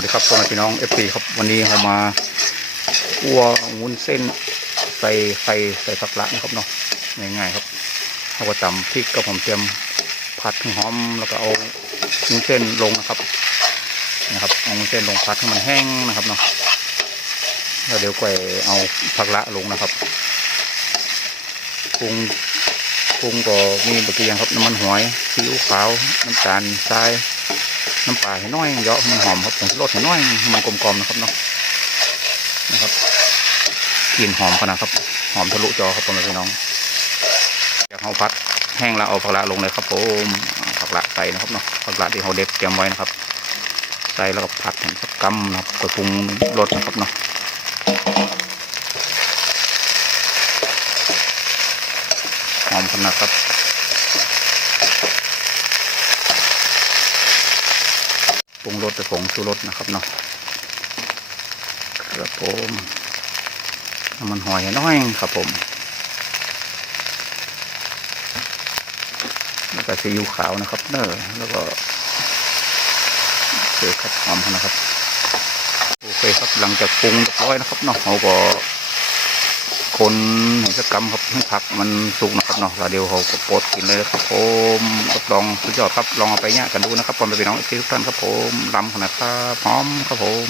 วัสดีครับพ่อแม่พี่น้องเอฟซีครับวันนี้เรามาคั่ววุ้นเส้นใส่ไข่ใส่ผักละนะครับเนาะง่ายๆครับเราก็ตำพริกกับหอมเจียมผัดให้หอมแล้วก็เอาวุ้นเส้นลงนะครับนะครับเอาวุ้นเส้นลงผัดให้มันแห้งนะครับเนาะแล้วเดี๋ยวก็เอาผักละลงนะครับปรุงปรุงก็มีบะเกียงครับน้ำมันหอยซีอิ๊วขาวน้ำตาลทราย น้ำปลาให้น้อยเยอะมันหอมครับผงชูรสให้น้อยมันกลมๆนะครับเนาะนะครับกลิ่นหอมขนาดครับ หอมทะลุจอครับพ่อแม่พี่น้องจากเอาพัดแห้งแล้วเอาผักละลงเลยครับผมผักละใส่นะครับเนาะผักละที่เราเด็ดเตรียมไว้นะครับ ใส่แล้วก็ผัดให้สักกำนะครับก็ปรุงรสนะครับเนาะหอมขนาดครับ ปรุงรสด้วยผงชูรสนะครับเนาะครับผมน้ำมันหอยน้อยครับผมแล้วก็ซีอิ๊วขาวนะครับเนอแล้วก็โอเคครับหอมนะครับโอเคครับหลังจากปรุงเรียบร้อยนะครับเนาะเราก็ คนเห็นสักกำครับให้ผักมันสุกนะครับเนาะเดี๋ยวเขาก็ปดกินเลยครับผมรับรองสุดยอดครับลองเอาไปเนี่ยกันดูนะครับพ่อแม่ปน้องทุกท่านครับผมลำขนาดครับพร้อมครับผม